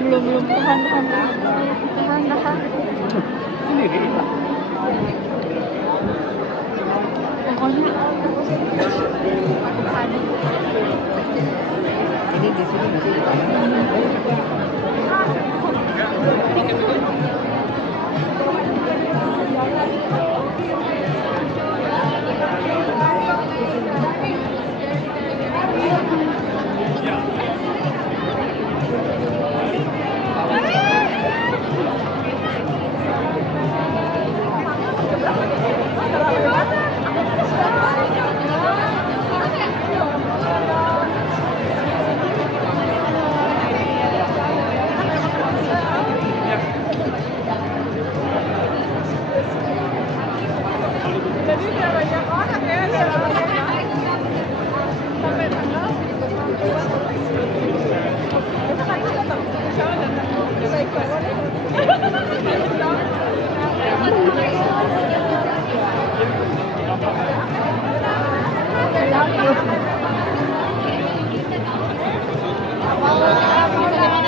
belum. Tahan. Ini dia. Pokoknya Ini di sini masih bagaimana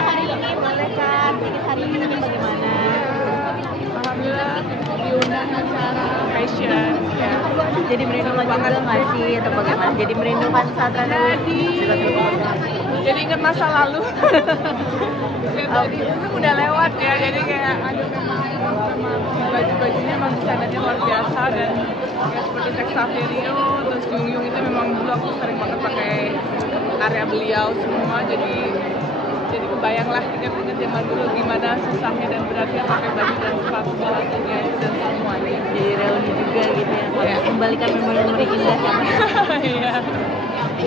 hari ini? Boleh kan? Sedikit hari ini bagaimana? Alhamdulillah diundang acara fashion ya. Jadi merindukan juga nggak sih atau bagaimana? Jadi merindukan saat Jadi ingat masa lalu. Jadi itu udah lewat ya. Jadi kayak aduh memang baju-bajunya memang desainnya luar biasa dan ya, seperti Tex Saverio terus Yung itu memang dulu aku sering banget pakai karya beliau semua. Jadi kebayang lah ingat-ingat zaman dulu gimana susahnya dan beratnya pakai baju dan sepatu sepatunya dan semuanya. Jadi reuni juga gitu ya. Kembalikan memori-memori indah ya. Iya.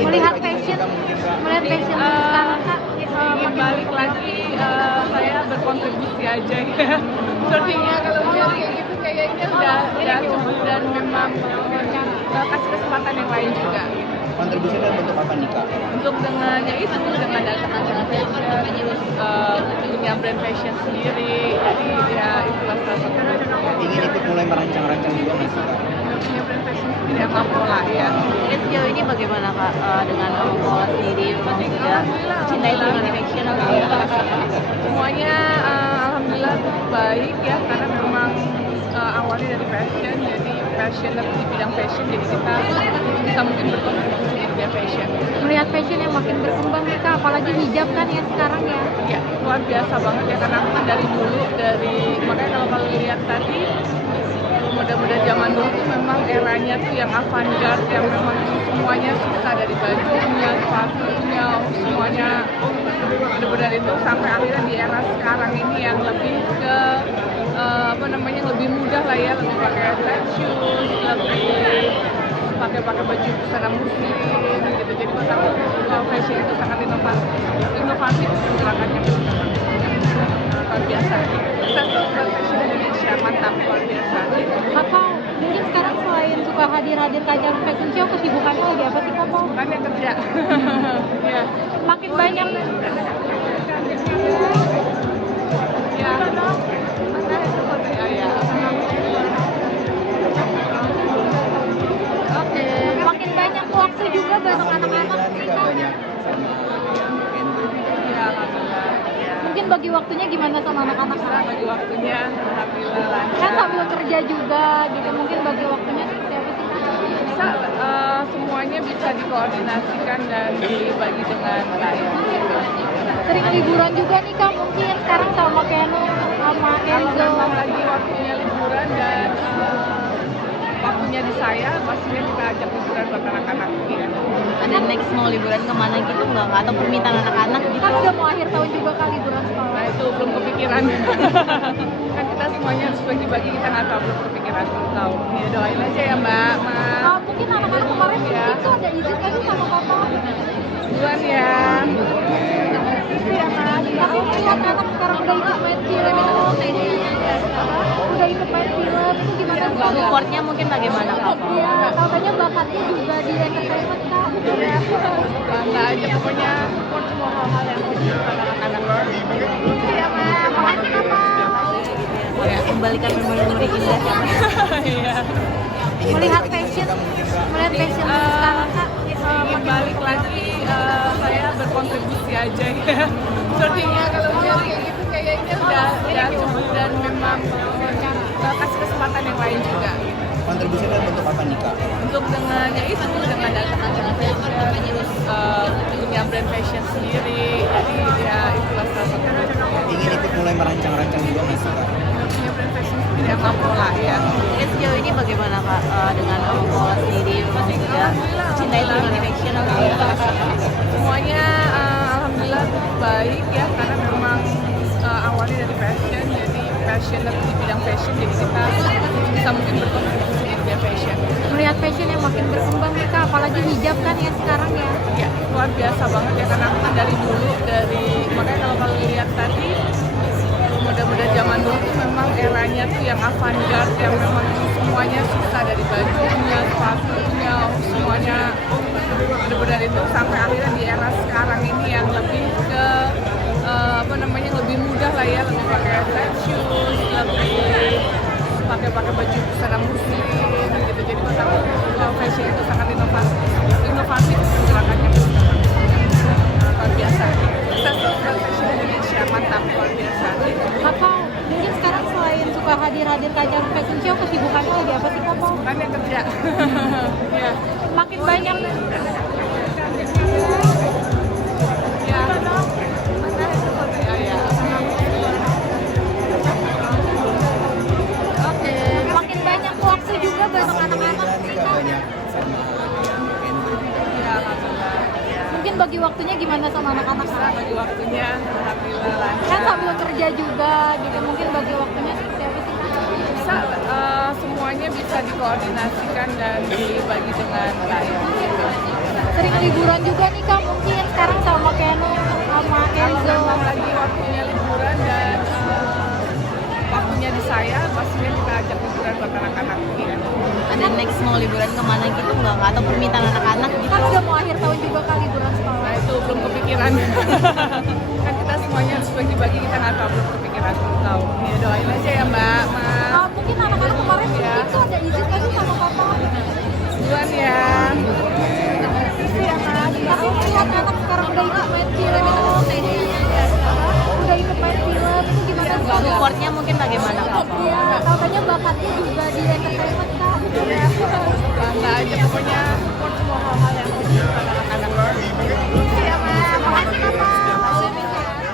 Melihat fashion sekarang Kak, Ingin balik lagi, saya berkontribusi aja ya. Sepertinya kalau lihat kayak gitu kayaknya udah cukup dan memang kasih kesempatan yang lain juga. kontribusi dalam bentuk apa nih Kak? Untuk dengan ya itu dengan datang acara fashion terus punya brand fashion sendiri, jadi ya itulah salah satu. Ingin ikut mulai merancang-rancang juga nggak sih Kak? Punya brand fashion sendiri apa pola ya. Jadi sejauh ini bagaimana Kak dengan Amapola sendiri? Memang sudah cintai dunia fashion atau Semuanya alhamdulillah baik ya karena memang awalnya dari fashion, jadi passionate di bidang fashion, jadi kita bisa mungkin berkontribusi di bidang fashion. melihat fashion yang makin berkembang nih Kak, apalagi hijab kan ya sekarang ya. Ya luar biasa banget ya karena aku kan dari dulu makanya kalau lihat tadi muda-muda zaman dulu tuh memang eranya tuh yang avant-garde yang memang semuanya susah dari bajunya, sepatunya, semuanya benar-benar itu sampai akhirnya di era sekarang ini yang lebih ke lebih mudah lah ya, lebih pakai flat shoes, lebih pakai baju busana muslim gitu. Jadi buat aku fashion itu sangat inovatif gerakannya luar biasa. Sukses fashion Indonesia mantap luar biasa. Atau mungkin sekarang selain suka hadir-hadir ke acara fashion show, kesibukannya lagi apa sih Kak? Bukannya kerja. Ya. Makin banyak. Ya. Oke. Makin banyak waktu juga bareng anak-anak sih Kak. Banyak sama Kendra. Ya, alhamdulillah. Ya. Mungkin bagi waktunya gimana sama anak-anak Kak? Bagi waktunya alhamdulillah lancar. Kan sambil kerja juga gitu, mungkin bagi waktunya seperti apa sih Kak? Bisa semuanya bisa dikoordinasikan dan dibagi dengan baik. Sering liburan juga nih Kak, mungkin sekarang sama Keno, sama Kalau Enzo. memang lagi waktunya liburan dan waktunya di saya, pastinya kita ajak liburan buat anak-anak ya. Ada next mau liburan kemana gitu nggak? Atau permintaan anak-anak gitu? Kan udah mau akhir tahun juga Kak liburan sekolah. Nah itu belum kepikiran. Kan kita semuanya harus bagi-bagi, kita nggak tahu, belum kepikiran, belum tahu. Ya doain aja ya Mbak. Mungkin anak-anak kemarin Ya. itu ada izin kan sama Papa? Duluan ya. Iya kan? Tapi lihat anak sekarang udah ikut main film. Udah ikut main film itu gimana sih? Supportnya mungkin bagaimana Kak? Iya, katanya bakatnya juga di entertainment Kak. Iya. Bangga aja pokoknya support semua hal-hal yang positif pada anak-anak. Iya Mas, makasih Papa. Ya, kembalikan memori-memori indah ya Mas. Iya. Melihat fashion sekarang Kak. Ingin balik lagi, saya berkontribusi aja ya. Sepertinya kalau lihat kayak gitu kayaknya udah cukup dan memang kasih kesempatan yang lain juga. Kontribusi dalam bentuk apa nih Kak? Untuk dengan ya itu dengan datang acara fashion, terus punya brand fashion sendiri, jadi ya itulah salah satu. Ingin ikut mulai merancang-rancang juga nggak sih Kak? Punya brand fashion sendiri yang mampu lah ya. Jadi sejauh ini bagaimana Kak dengan Paula sendiri memang sudah cintai dunia fashion atau Semuanya alhamdulillah baik ya, karena memang awalnya dari fashion, jadi passionate di bidang fashion, jadi kita bisa mungkin berkontribusi di bidang fashion. melihat fashion yang makin berkembang nih Kak, apalagi hijab kan ya sekarang ya. Ya luar biasa banget ya, karena aku kan dari dulu, makanya kalau lihat tadi muda-muda zaman dulu tuh memang eranya tuh yang avant-garde, yang memang semuanya susah, dari bajunya, sepatunya, semuanya benar-benar itu, sampai akhirnya di era sekarang ini yang lebih ke lebih mudah lah ya, lebih pakai flat shoes, lebih pakai baju busana muslim gitu. Jadi menurut aku fashion itu sangat inovatif pergerakannya, luar biasa. Sukses fashion Indonesia, mantap, luar biasa. Kakak mungkin sekarang selain suka hadir-hadir ke ajang fashion show, kesibukannya lagi apa sih Kak? Kan yang kerja. Ya. Makin banyak Ya. Ya. Oke, makin banyak waktu juga bareng anak-anak Nih sih Kak, Kak. banyak sama Kendra. Ya, alhamdulillah. Ya. Mungkin bagi waktunya gimana sama anak-anak Kak? Bagi waktunya, alhamdulillah lancar. Kan sambil kerja juga gitu, mungkin bagi waktunya seperti apa sih Kak? Bisa semuanya bisa dikoordinasikan dan dibagi dengan baik. Sering liburan juga nih Kak, mungkin sekarang sama Keno, sama Kalau Kenzo. memang lagi waktunya liburan dan waktunya di saya, pastinya kita ajak liburan buat anak-anak. Ya. Ada next mau liburan kemana gitu nggak? Atau permintaan anak-anak gitu? Kan udah mau akhir tahun juga Kak liburan Nah sekolah. itu belum kepikiran. Kan kita semuanya harus bagi-bagi, kita nggak tahu, belum kepikiran, belum tahu. Ya doain aja ya Mbak. Mungkin anak-anak kemarin Ya. itu ada izin kan sama papa? Duluan ya. Iya kan? Aku lihat anak sekarang udah ikut main film itu, udah ikut main film itu gimana sih? Supportnya mungkin bagaimana Kak? Iya, katanya bakatnya juga di entertainment Kak. Bangga aja pokoknya support semua hal-hal yang penting buat anak-anak.